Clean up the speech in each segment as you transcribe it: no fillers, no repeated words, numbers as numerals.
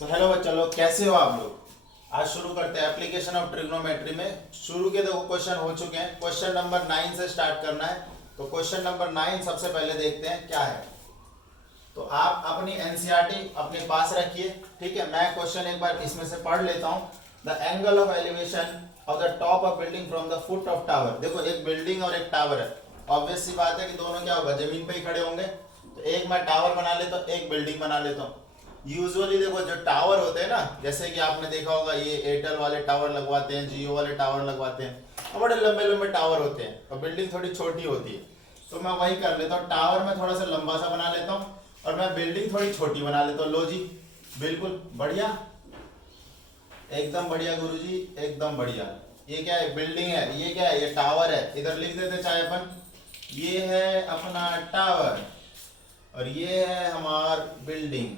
तो हेलो बच्चा लोग, कैसे हो आप लोग। आज शुरू करते हैं एप्लीकेशन ऑफ ट्रिग्नोमेट्री में। शुरू के देखो क्वेश्चन हो चुके हैं। क्वेश्चन नंबर 9 से स्टार्ट करना है। तो क्वेश्चन नंबर 9 सबसे पहले देखते हैं क्या है। तो आप अपनी एनसीईआरटी अपने पास रखिए, ठीक है। मैं क्वेश्चन एक बार इसमें से पढ़ लेता हूँ। The angle of elevation of the top of building from the foot of tower. देखो एक बिल्डिंग और एक टावर है। ऑब्वियस सी बात है कि दोनों क्या होगा, जमीन पे ही खड़े होंगे। तो एक मैं टावर बना लेता हूँ, एक बिल्डिंग बना लेता हूँ। यूजुअली देखो जो टावर होते हैं ना, जैसे कि आपने देखा होगा ये एयरटेल वाले टावर लगवाते हैं, जियो वाले टावर लगवाते हैं, और बड़े लंबे लंबे टावर होते हैं और बिल्डिंग थोड़ी छोटी होती है। तो मैं वही कर लेता हूँ, टावर में थोड़ा सा लंबा सा बना लेता हूँ और मैं बिल्डिंग थोड़ी छोटी बना लेता हूँ। लो जी, बिल्कुल बढ़िया, एकदम बढ़िया गुरुजी, एकदम बढ़िया। ये क्या है, बिल्डिंग है। ये क्या है, ये टावर है। इधर लिख देते चाहे अपन, ये है अपना टावर और ये है हमार बिल्डिंग,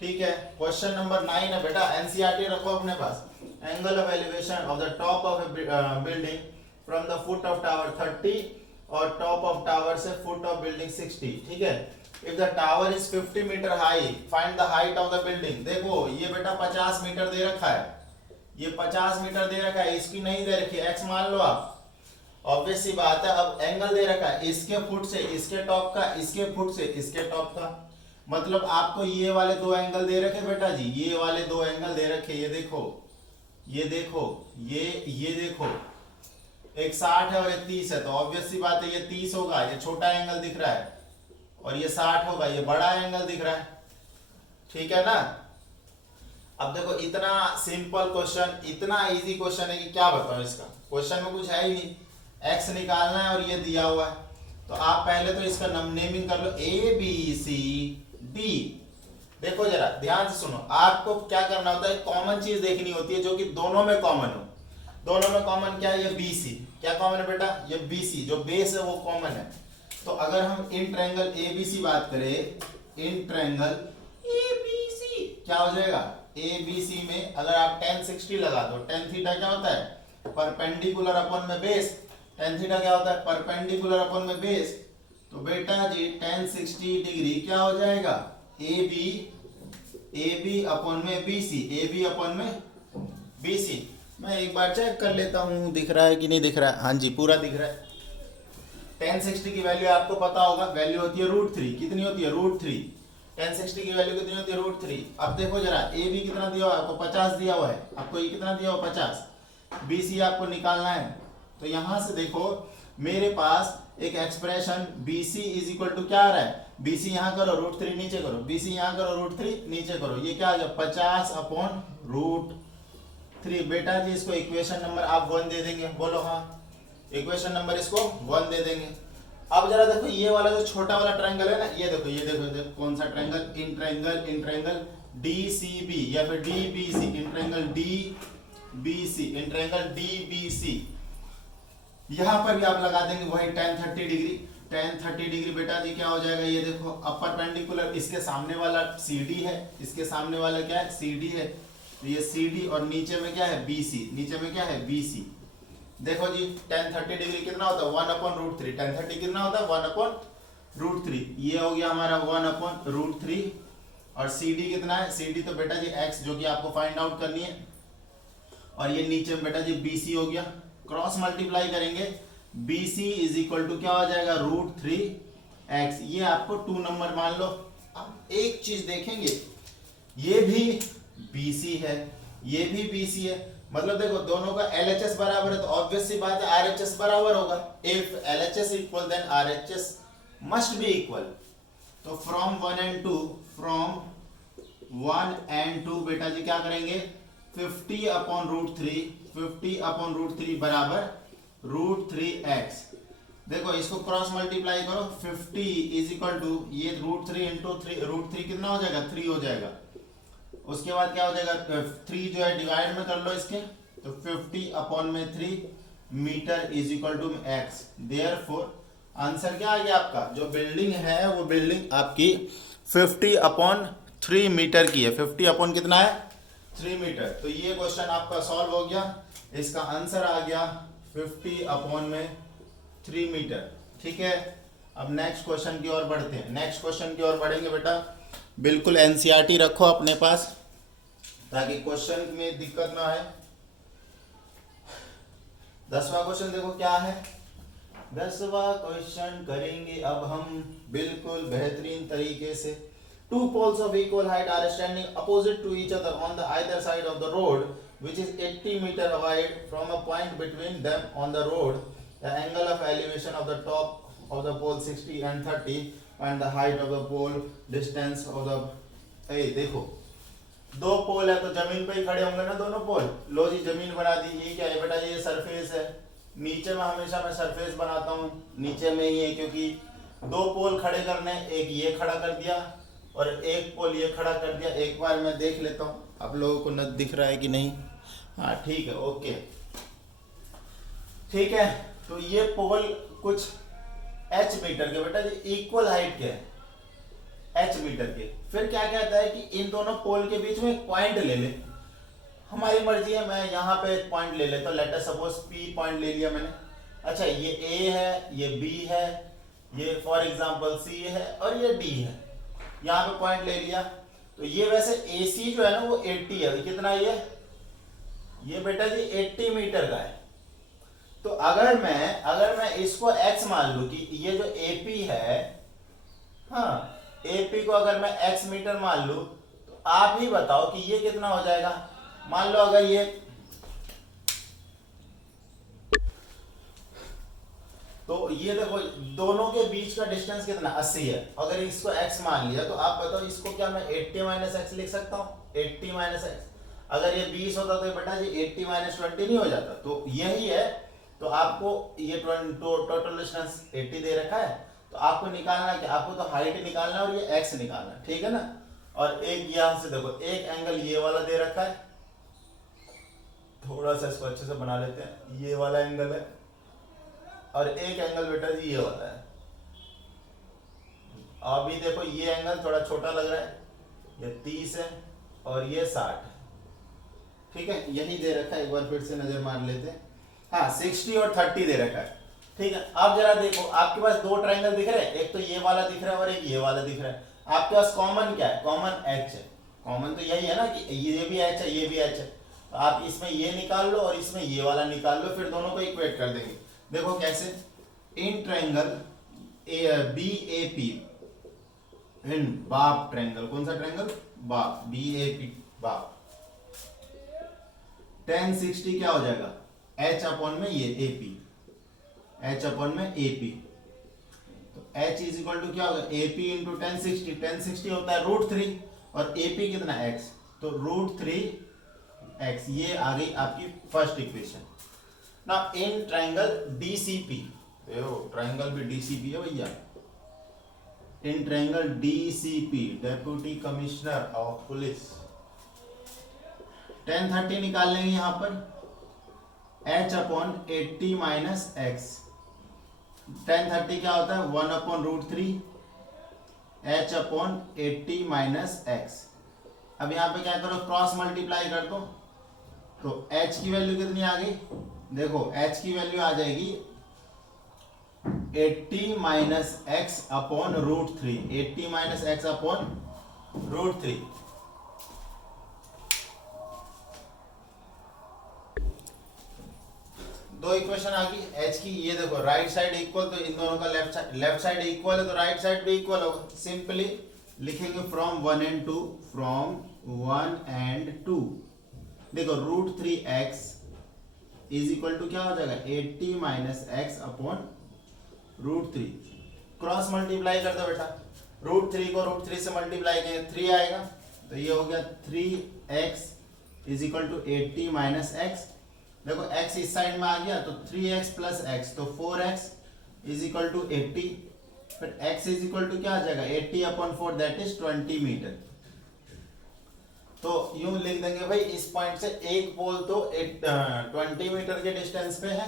ठीक है। क्वेश्चन नंबर 9 है बेटा, एनसीईआरटी रखो अपने पास। Angle of elevation of the top of building from the foot of tower 30 और टॉप ऑफ टावर से फुट ऑफ बिल्डिंग 60, ठीक है। If the tower is 50 metre high, find the height of the building. देखो ये बेटा 50 metre दे रखा है, ये 50 मीटर दे रखा है, इसकी नहीं दे रखी है, एक्स मान लो आप। ऑब्वियस सी बात है। अब एंगल दे रखा है इसके फुट से इसके टॉप का, इसके फुट से इसके टॉप का। मतलब आपको ये वाले दो एंगल दे रखे बेटा जी, ये वाले दो एंगल दे रखे। ये देखो, ये देखो, ये देखो, एक 60 है और एक 30 है। तो ऑब्वियस सी बात है ये 30 होगा, ये छोटा एंगल दिख रहा है, और ये 60 होगा, ये बड़ा एंगल दिख रहा है, ठीक है ना। अब देखो इतना सिंपल क्वेश्चन, इतना इजी क्वेश्चन है कि क्या बताऊं इसका। क्वेश्चन में कुछ है ही नहीं, एक्स निकालना है और ये दिया हुआ है। तो आप पहले तो इसका नेमिंग कर लो, ए बी सी डी। देखो जरा ध्यान से सुनो, आपको क्या करना होता है, कॉमन चीज देखनी होती है जो कि दोनों में कॉमन हो। दोनों में कॉमन क्या है, ये बी सी। क्या कॉमन है बेटा, ये बी सी, जो बेस है वो कॉमन है। तो अगर हम in triangle A B C बात करें, in triangle A B C क्या हो जाएगा, ए बी सी में अगर आप tan 60 लगा दो, tan थीटा क्या होता है, परपेंडिकुलर अपॉन में बेस। tan थीटा क्या होता है, परपेंडिकुलर अपॉन में बेस। तो बेटा जी tan 60 डिग्री क्या हो जाएगा, ए बी अपॉन में B C, A B upon में बी सी। मैं एक बार चेक कर लेता हूँ दिख रहा है कि नहीं दिख रहा है। हाँ जी, पूरा दिख रहा है। tan 60 की वैल्यू आपको पता होगा, वैल्यू होती है √3। कितनी होती है, √3। tan 60 की वैल्यू कितनी होती है, √3। अब देखो जरा, ए बी कितना दिया हुआ है आपको, 50 दिया हुआ है आपको। ये कितना दिया हुआ, 50। बी सी आपको निकालना है। तो यहां से देखो मेरे पास एक expression B C is equal to क्या आ रहा है, बी सी यहाँ करो, √3 नीचे करो, बी सी यहाँ करो, √3 नीचे करो। ये क्या आ गया, 50 अपॉन √3। बेटा जी इसको इक्वेशन नंबर आप 1 दे देंगे, बोलो हाँ। इक्वेशन नंबर इसको 1 दे देंगे। अब जरा देखो ये वाला जो छोटा वाला ट्रायंगल है ना, ये देखो, ये देखो, देखो कौन सा triangle, in triangle D C B या फिर D B C, in triangle D B C, in triangle D B C. यहां पर भी आप लगा देंगे वही tan 30 डिग्री। tan 30 डिग्री बेटा जी क्या हो जाएगा, ये देखो अपर पेंडिकुलर, इसके सामने वाला सी डी है, इसके सामने वाला क्या है, सी डी है। तो ये सी डी और नीचे में क्या है, बी सी, नीचे में क्या है, बी सी। देखो जी tan 30 डिग्री कितना होता है, 1/√3। tan 30 कितना होता है, 1/√3। ये हो गया हमारा 1/√3। और सी डी कितना है, सी डी तो बेटा जी x जो कि आपको फाइंड आउट करनी है। और ये नीचे में बेटा जी बी सी हो गया, क्रॉस मल्टीप्लाई करेंगे, B C is equal to क्या हो जाएगा, √3x। ये आपको 2 नंबर मान लो। अब एक चीज देखेंगे, ये भी बी सी है, ये भी बी सी है। मतलब देखो दोनों का LHS बराबर है, तो ऑब्वियस सी बात है RHS बराबर होगा। If LHS equal then RHS must be equal. तो फ्रॉम 1 and 2, फ्रॉम 1 and 2 बेटा जी क्या करेंगे, 50 अपॉन √3, 50 अपॉन √3 बराबर √3x। देखो इसको क्रॉस मल्टीप्लाई करो, 50 इज इक्वल टू ये √3 इंटू 3, √3 कितना हो जाएगा, 3 हो जाएगा। उसके बाद क्या हो जाएगा, 3 जो है डिवाइड में कर लो इसके, तो 50 अपॉन में 3 meter is equal to x। Therefore answer क्या आ गया आपका, जो बिल्डिंग है वो बिल्डिंग आपकी 50 अपॉन 3 मीटर की है। 50 अपॉन कितना है, 3 मीटर। तो ये क्वेश्चन आपका सॉल्व हो गया, इसका आंसर आ गया 50 अपॉन में 3 मीटर, ठीक है। अब नेक्स्ट क्वेश्चन की ओर बढ़ते हैं। नेक्स्ट क्वेश्चन की ओर बढ़ेंगे बेटा। बिल्कुल एनसीईआरटी रखो अपने पास ताकि क्वेश्चन में दिक्कत ना आए। 10वां क्वेश्चन देखो क्या है। 10वां क्वेश्चन करेंगे अब हम बिल्कुल बेहतरीन तरीके से। Two poles of equal height are standing opposite to each other on the either side of the road which is 80 meter wide. From a point between them on the road, the angle of elevation of the top of the pole 60 and 30 and the height of the pole distance of the देखो दो पोल है तो जमीन पे ही खड़े होंगे ना दोनों पोल। लो जी जमीन बना दी। ये क्या है बेटा, ये सरफेस है। नीचे में हमेशा मैं सरफेस बनाता हूँ, नीचे में ही है क्योंकि दो पोल खड़े करने, एक ये खड़ा कर दिया और एक पोल ये खड़ा कर दिया। एक बार मैं देख लेता हूँ आप लोगों को न दिख रहा है कि नहीं। हाँ ठीक है, ओके ठीक है। तो ये पोल कुछ h मीटर के बेटा जी इक्वल हाइट के है, h मीटर के। फिर क्या कहता है कि इन दोनों पोल के बीच में एक पॉइंट ले ले। हमारी मर्जी है, मैं यहाँ पे एक पॉइंट ले लेता हूँ। Late us suppose P point ले लिया मैंने। अच्छा ये A है, ये B है, ये फॉर एग्जांपल C है और ये D है। यहाँ पे पॉइंट ले लिया। तो ये वैसे AC जो है ना वो 80 है। कितना ये बेटा जी 80 मीटर का है। तो अगर मैं इसको x मान लूं कि ये जो AP है, हाँ AP को अगर मैं x मीटर मान लूं तो आप ही बताओ कि ये कितना हो जाएगा। मान लो अगर ये तो ये देखो दोनों के बीच का डिस्टेंस कितना 80 है। अगर इसको x मान लिया तो आप बताओ इसको क्या मैं 80 माइनस एक्स लिख सकता हूँ। 80 माइनस एक्स, अगर ये 20 होता तो बेटा जी 80 माइनस 20 नहीं हो जाता। तो यही है। तो आपको ये टोटल डिस्टेंस 80 दे रखा है। तो आपको निकालना है कि आपको तो हाइट निकालना है और ये x निकालना है, ठीक है ना। और एक यहाँ से देखो एक एंगल ये वाला दे रखा है, थोड़ा सा इसको अच्छे से बना लेते हैं। ये वाला एंगल है और एक एंगल बेटा जी ये वाला है। अभी देखो ये एंगल थोड़ा छोटा लग रहा है, ये 30 है और ये 60 है, ठीक है। यही दे रखा है, एक बार फिर से नजर मार लेते हैं। हाँ 60 और 30 दे रखा है, ठीक है। अब जरा देखो आपके पास दो ट्रायंगल दिख रहे हैं, एक तो ये वाला दिख रहा है और एक ये वाला दिख रहा है। आपके पास कॉमन क्या है, कॉमन h है। कॉमन तो यही है ना कि ये भी h है ये भी h है। तो आप इसमें ये निकाल लो और इसमें ये वाला निकाल लो, फिर दोनों को इक्वेट कर देंगे। देखो कैसे, इन ट्रायंगल BAP, इन बाप ट्रायंगल, कौन सा ट्रायंगल, बाप, BAP बाप, tan 60 क्या हो जाएगा h अपॉन में ये AP, h अपॉन में AP। तो h इज इक्वल टू क्या होगा AP इंटू tan 60। tan 60 होता है √3 और AP कितना x, तो √3x। ये आ गई आपकी फर्स्ट इक्वेशन। ना इन ट्रायंगल DCP, देखो ट्रायंगल भी DCP है भैया। In triangle DCP, deputy commissioner of police, tan 30 निकाल लेंगे यहां पर h upon 80 minus x. tan 30 क्या होता है 1 upon √3 h upon 80 minus x. अब यहाँ पे क्या करो, क्रॉस मल्टीप्लाई कर दो। तो h की वैल्यू कितनी आ गई, देखो h की वैल्यू आ जाएगी 80 minus x upon √3, 80 minus x upon √3। दो इक्वेशन आ गई h की। ये देखो राइट साइड इक्वल, तो इन दोनों का लेफ्ट साइड इक्वल है तो राइट साइड भी इक्वल होगा। सिंपली लिखेंगे फ्रॉम 1 and 2, फ्रॉम 1 and 2। देखो √3x इज इक्वल टू क्या हो जाएगा 80 minus x upon √3। Cross multiply कर दो बेटा, √3 को √3 से मल्टीप्लाई करें 3 आएगा। तो ये हो गया 3x is equal to 80 minus x. देखो x इस साइड में आ गया तो 3x प्लस x, तो 4x इज इक्वल टू 80। फिर x इज इक्वल टू क्या आ जाएगा 80 अपॉन 4, दैट इज 20 मीटर। तो यूं लिख देंगे भाई इस पॉइंट से एक पोल तो 20 मीटर के डिस्टेंस पे है।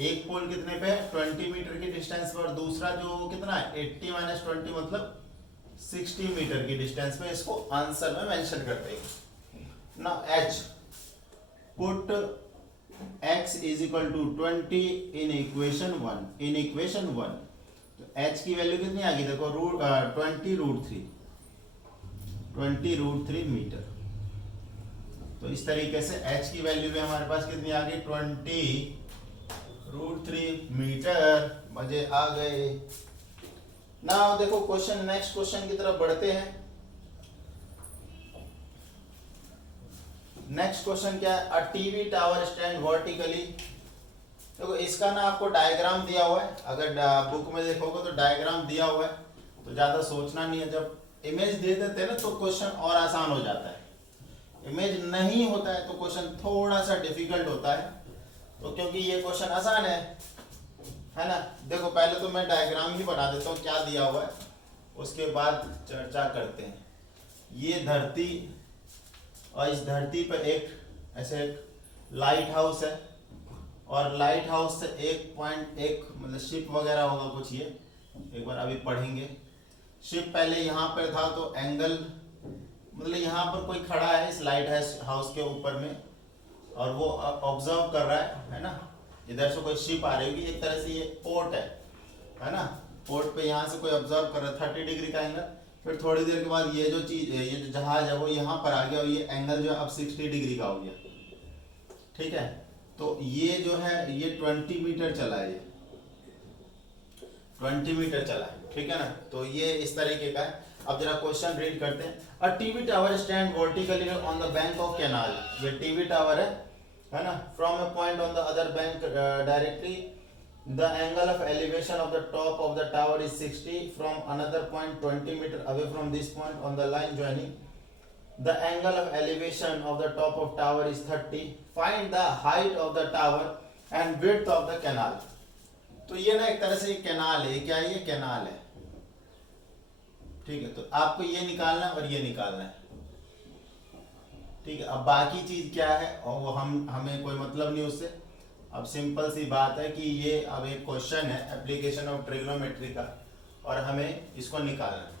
एक पोल कितने पे है 20 मीटर की डिस्टेंस पे, और दूसरा जो कितना है 80 माइनस 20 मतलब 60 मीटर की डिस्टेंस पे। इसको आंसर में मेंशन कर देंगे ना। h put x is equal to 20 in equation 1, in equation 1। तो h की वैल्यू कितनी आ गई देखो 20 √3, 20√3 मीटर। तो इस तरीके से h की वैल्यू भी हमारे पास कितनी आ गई 20√3 मीटर। मजे आ गए ना। देखो क्वेश्चन, नेक्स्ट क्वेश्चन की तरफ बढ़ते हैं। नेक्स्ट क्वेश्चन क्या है, a TV tower stand vertically. देखो इसका ना आपको डायग्राम दिया हुआ है, अगर बुक में देखोगे तो डायग्राम दिया हुआ है, तो ज्यादा सोचना नहीं है। जब इमेज दे देते हैं ना तो क्वेश्चन और आसान हो जाता है, इमेज नहीं होता है तो क्वेश्चन थोड़ा सा डिफिकल्ट होता है। तो क्योंकि ये क्वेश्चन आसान है ना। देखो पहले तो मैं डायग्राम ही बना देता हूँ क्या दिया हुआ है, उसके बाद चर्चा करते हैं। ये धरती, और इस धरती पर एक ऐसे एक लाइट हाउस है, और लाइट हाउस से 1.1 मतलब शिप वगैरह होगा कुछ, ये एक बार अभी पढ़ेंगे। शिप पहले यहाँ पर था तो एंगल मतलब यहाँ पर कोई खड़ा है इस लाइट हाउस के ऊपर में, और वो ऑब्जर्व कर रहा है ना। इधर से कोई शिप आ रही होगी, एक तरह से ये पोर्ट है ना। पोर्ट पे यहाँ से कोई ऑब्जर्व कर रहा है 30 डिग्री का एंगल। फिर थोड़ी देर के बाद ये जो चीज, ये जो जहाज है वो यहाँ पर आ गया, और ये एंगल जो है अब 60 डिग्री का हो गया। ठीक है, तो ये जो है ये 20 मीटर चला है, ये 20 मीटर चला है। ठीक है ना, तो ये इस तरीके का है। अब जरा क्वेश्चन रीड करते हैं। A TV tower stand vertically on the bank of canal. ये टीवी टावर है ना। From a point on the other bank directly the angle of elevation of the top of the tower is 60 from another point 20 meter away from this point on the line joining. The angle of elevation of the top of tower is 30. Find the height of the tower and width of the canal. तो ये ना एक तरह से canal है, क्या है ये कैनाल है। ठीक है, तो आपको ये निकालना है और ये निकालना है। ठीक है, अब बाकी चीज क्या है और वो हमें कोई मतलब नहीं उससे। अब सिंपल सी बात है कि ये अब एक क्वेश्चन है एप्लीकेशन ऑफ ट्रिग्नोमेट्री का, और हमें इसको निकालना है।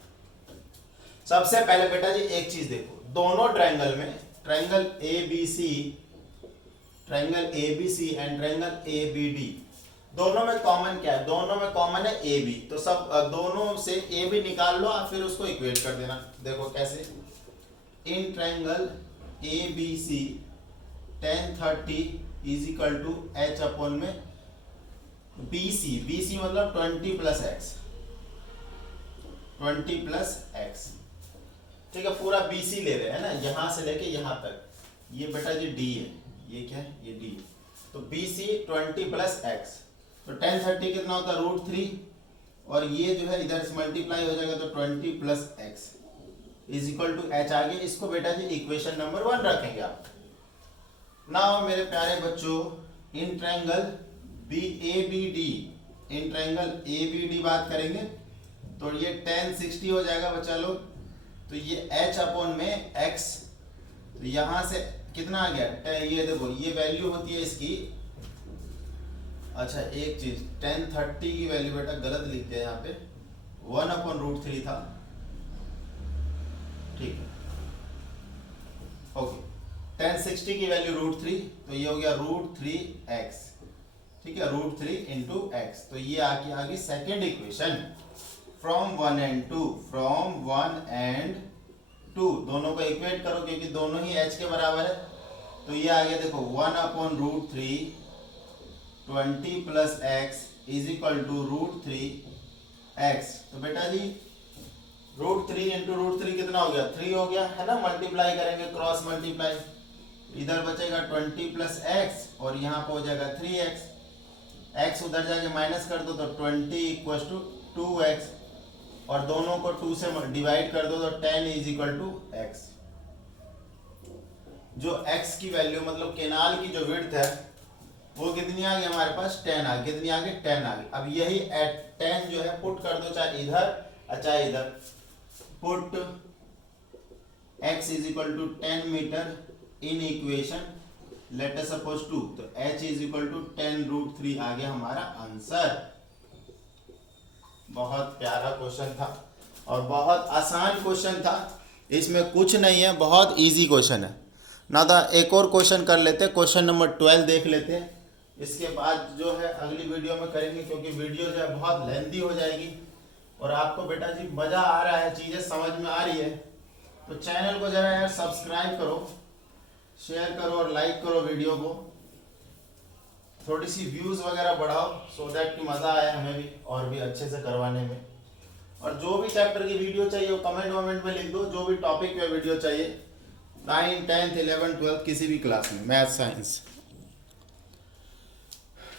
सबसे पहले बेटा जी एक चीज देखो, दोनों ट्रायंगल में, triangle ABC and triangle ABD, दोनों में कॉमन क्या है? दोनों में कॉमन है AB। तो सब दोनों से AB निकाल लो और फिर उसको इक्वेट कर देना। देखो कैसे, in triangle ABC tan 30 is equal to H upon में BC मतलब 20 प्लस एक्स, 20 प्लस एक्स। ठीक है, पूरा BC ले रहे हैं ना, यहां से लेके यहां तक। ये बेटा जी D है, ये क्या है? ये D। तो BC 20 प्लस एक्स, तो tan 30 कितना होता है √3, और ये जो है इधर से मल्टीप्लाई हो जाएगा तो 20 plus x is equal to H। आगे इसको बेटा जी इक्वेशन नंबर 1 रखेंगे आप। नाउ मेरे प्यारे बच्चों, in triangle ABD, in triangle ABD बात करेंगे तो ये tan 60 हो जाएगा बच्चा लोग। तो ये H अपॉन में x, तो यहां से कितना आ गया? ये देखो ये वैल्यू होती है इसकी। अच्छा एक चीज, tan 30 की वैल्यू बेटा गलत लिख दिया यहाँ पे, 1/√3 था। ठीक है, ओके। tan 60 की वैल्यू √3, तो ये हो गया √3x। ठीक है, √3 इंटू एक्स। तो ये आ गई second equation from 1 and 2, from 1 and 2 दोनों को इक्वेट करो क्योंकि दोनों ही h के बराबर है। तो ये आ गया देखो 1/√3 20 plus x is equal to √3x। तो बेटा जी √3 इंटू √3 कितना हो गया? 3 हो गया है ना। मल्टीप्लाई करेंगे, क्रॉस मल्टीप्लाई, इधर बचेगा 20 प्लस एक्स और यहाँ पे हो जाएगा 3x। x उधर जाके माइनस कर दो तो 20 इक्वल टू 2x, और दोनों को 2 से डिवाइड कर दो तो tan is equal to x। जो x की वैल्यू मतलब केनाल की जो विड्थ है वो कितनी आ गई हमारे पास? 10 आ गई। कितनी आ गई? 10 आ गई। अब यही tan जो है पुट कर दो, चाहे इधर चाहे इधर। Put x is equal to 10 meter in equation let us suppose 2, तो h इज इक्वल टू 10√3 आ गया हमारा आंसर। बहुत प्यारा क्वेश्चन था और बहुत आसान क्वेश्चन था, इसमें कुछ नहीं है, बहुत इजी क्वेश्चन है ना। था एक और क्वेश्चन कर लेते हैं, क्वेश्चन नंबर 12 देख लेते हैं। इसके बाद जो है अगली वीडियो में करेंगे क्योंकि वीडियो जो है बहुत लेंथी हो जाएगी, और आपको बेटा जी मज़ा आ रहा है, चीज़ें समझ में आ रही है तो चैनल को जरा यार सब्सक्राइब करो, शेयर करो और लाइक करो वीडियो को, थोड़ी सी व्यूज वगैरह बढ़ाओ सो दैट कि मजा आए हमें भी और भी अच्छे से करवाने में। और जो भी चैप्टर की वीडियो चाहिए वो कमेंट वमेंट में लिख दो, जो भी टॉपिक पे वीडियो चाहिए, 9, 10, 11, 12 किसी भी क्लास में, math science.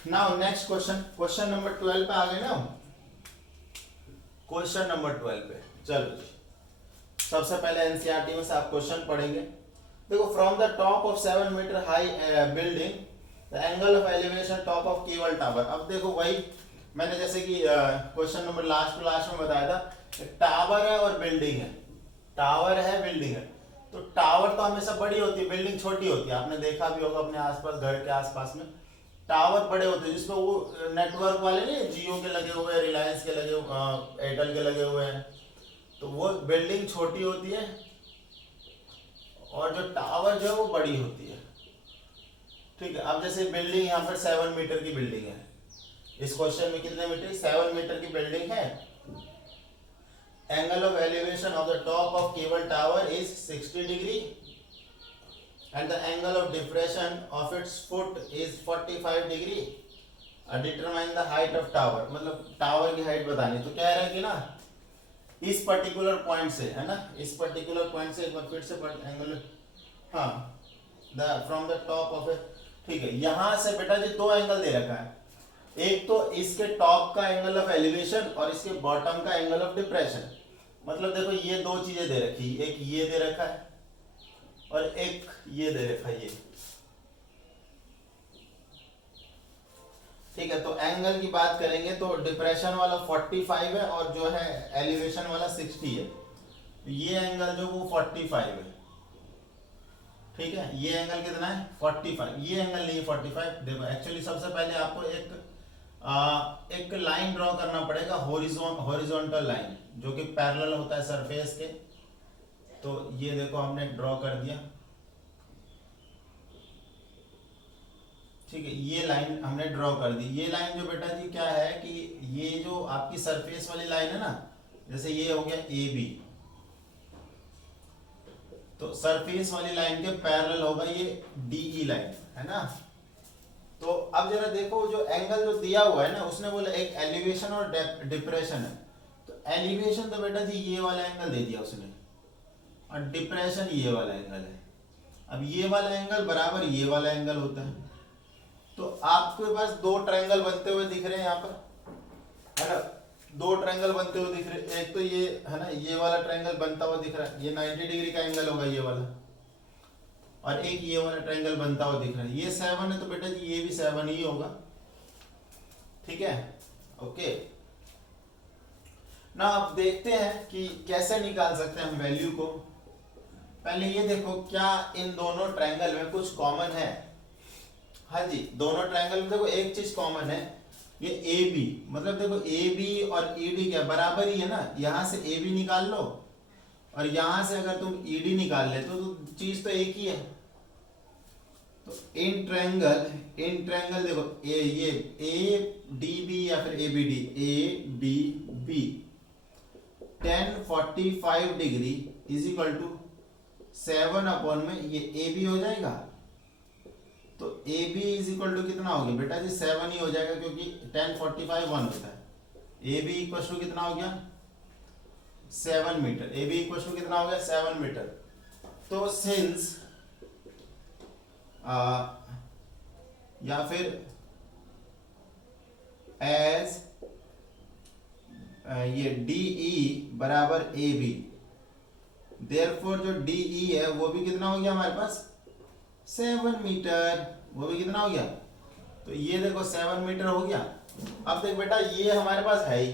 Now next question, question number 12 पे आ गए ना। क्वेश्चन नंबर 12 पे चलो जी, सबसे पहले एनसीईआरटी में से आप क्वेश्चन पढ़ेंगे। देखो, from the top of 7 meter high building the angle of elevation top of cable tower. अब देखो वही मैंने जैसे कि क्वेश्चन नंबर लास्ट में बताया था, टावर है और बिल्डिंग है, टावर है बिल्डिंग है। तो टावर तो हमेशा बड़ी होती है, बिल्डिंग छोटी होती है, आपने देखा भी होगा अपने आसपास, घर के आसपास में टावर बड़े होते हैं जिसमें वो नेटवर्क वाले नहीं, जियो के लगे हुए हैं, रिलायंस के लगे, एयरटेल के लगे हुए हैं, तो वो बिल्डिंग छोटी होती है और जो टावर जो है वो बड़ी होती है। ठीक है, अब जैसे बिल्डिंग यहाँ पर 7 मीटर की बिल्डिंग है, इस क्वेश्चन में कितने मीटर, 7 मीटर की बिल्डिंग है। Angle of elevation of the top of cable tower is 60 degree and the angle of depression of its foot is 45 degree. Determine the height of tower, मतलब tower की height बतानी। तो क्या है कि ना इस पर्टिकुलर पॉइंट से, है ना, इस पर्टिकुलर पॉइंट से एक बार फिर से एंगल, हाँ, from the top of it, ठीक है, यहां से बेटा जी दो एंगल दे रखा है, एक तो इसके टॉप का एंगल ऑफ एलिवेशन और इसके बॉटम का एंगल ऑफ डिप्रेशन। मतलब देखो ये दो चीजें दे रखी, एक ये दे रखा है और एक ये दे रखा है, ये। ठीक है, तो एंगल की बात करेंगे तो डिप्रेशन वाला 45 है और जो है एलिवेशन वाला 60 है। तो ये एंगल जो वो 45 है। ठीक है, ये एंगल कितना है 45, ये एंगल नहीं है 45। देखो एक्चुअली सबसे पहले आपको एक लाइन ड्रॉ करना पड़ेगा, हॉरिजॉन्टल लाइन जो कि पैरेलल होता है सरफेस के। तो ये देखो हमने ड्रॉ कर दिया, ठीक है, ये लाइन हमने ड्रॉ कर दी। ये लाइन जो बेटा जी क्या है कि ये जो आपकी सरफेस वाली लाइन है ना, जैसे ये हो गया ए बी, तो सरफेस वाली लाइन के पैरेलल होगा ये डीई लाइन, है ना। तो अब जरा देखो जो एंगल जो दिया हुआ है ना, उसने बोला एक एलिवेशन और डिप्रेशन है। तो एलिवेशन तो बेटा जी ये वाला एंगल दे दिया उसने और डिप्रेशन ये वाला एंगल है। अब ये वाला एंगल बराबर ये वाला एंगल होता है। तो आपके पास दो ट्रायंगल बनते हुए दिख रहे हैं यहाँ पर, है ना, दो ट्रायंगल बनते हुए दिख रहे हैं। एक तो ये है ना, ये वाला ट्रायंगल बनता हुआ दिख रहा है, ये 90 डिग्री का एंगल होगा ये वाला, और एक ये वाला ट्रायंगल बनता हुआ दिख रहा है, ये 7 है, तो बेटा जी ये भी 7 ही होगा। ठीक है, ओके ना। अब देखते हैं कि कैसे निकाल सकते हैं हम वैल्यू को। पहले ये देखो क्या इन दोनों ट्रायंगल में कुछ कॉमन है। हाँ जी, दोनों ट्रायंगल में देखो एक चीज कॉमन है, ये ए बी, मतलब देखो ए बी और ई डी क्या बराबर ही है ना। यहां से ए बी निकाल लो और यहां से अगर तुम ई डी निकाल ले तो चीज तो एक ही है। तो इन ट्रायंगल देखो ये ए डी बी या फिर A B D, A D B 1045 degree is equal to 7 upon में ये ए बी हो जाएगा। तो A B is equal to कितना हो गया बेटा जी 7 ही हो जाएगा, क्योंकि 1045 1 होता है। ए बी इक्वल टू कितना हो गया 7 meter. A B equal to कितना हो गया 7 मीटर। तो सिंस या फिर एज ये डी ई बराबर ए बी, देयरफॉर जो डी ई है वो भी कितना हो गया हमारे पास 7 मीटर, वो भी कितना हो गया। तो ये देखो 7 मीटर हो गया। अब देख बेटा ये हमारे पास है ही,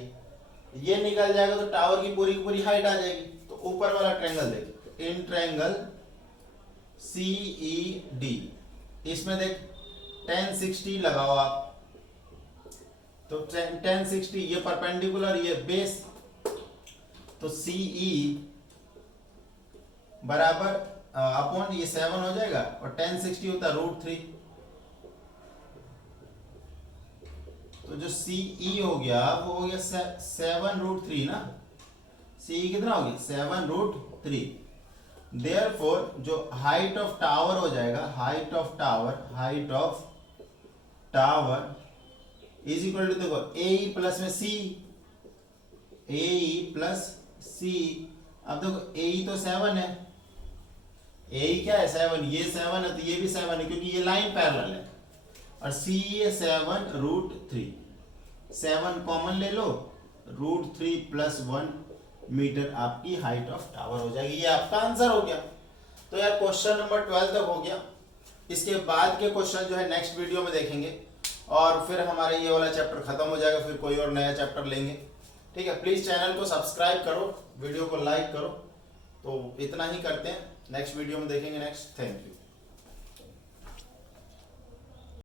ये निकल जाएगा तो टावर की पूरी हाइट आ जाएगी। तो ऊपर वाला ट्रायंगल देख, in triangle C E D, इसमें देख 1060 लगाओ आप, तो 1060 ये परपेंडिकुलर ये बेस, तो सी ई बराबर अपॉन ये 7 हो जाएगा और 1060 होता है √3। तो जो CE हो गया वो हो गया 7 √3 ना। CE कितना हो गया 7 √3। देयरफॉर जो हाइट ऑफ टावर हो जाएगा, height of tower is equal to, देखो ए प्लस में सी, ए प्लस सी। अब देखो ए तो 7 है, ए क्या है 7, ये 7 है तो ये भी 7 है क्योंकि ये लाइन पैरेलल है, और सी है 7√3, 7 कॉमन ले लो, √3 + 1 मीटर आपकी हाइट ऑफ टावर हो जाएगी। ये आपका आंसर हो गया। तो यार क्वेश्चन नंबर 12 तक हो गया। इसके बाद के क्वेश्चन जो है नेक्स्ट वीडियो में देखेंगे, और फिर हमारे ये वाला चैप्टर खत्म हो जाएगा, फिर कोई और नया चैप्टर लेंगे। ठीक है, प्लीज चैनल को सब्सक्राइब करो, वीडियो को लाइक करो। तो इतना ही करते हैं, नेक्स्ट वीडियो में देखेंगे नेक्स्ट। Thank you.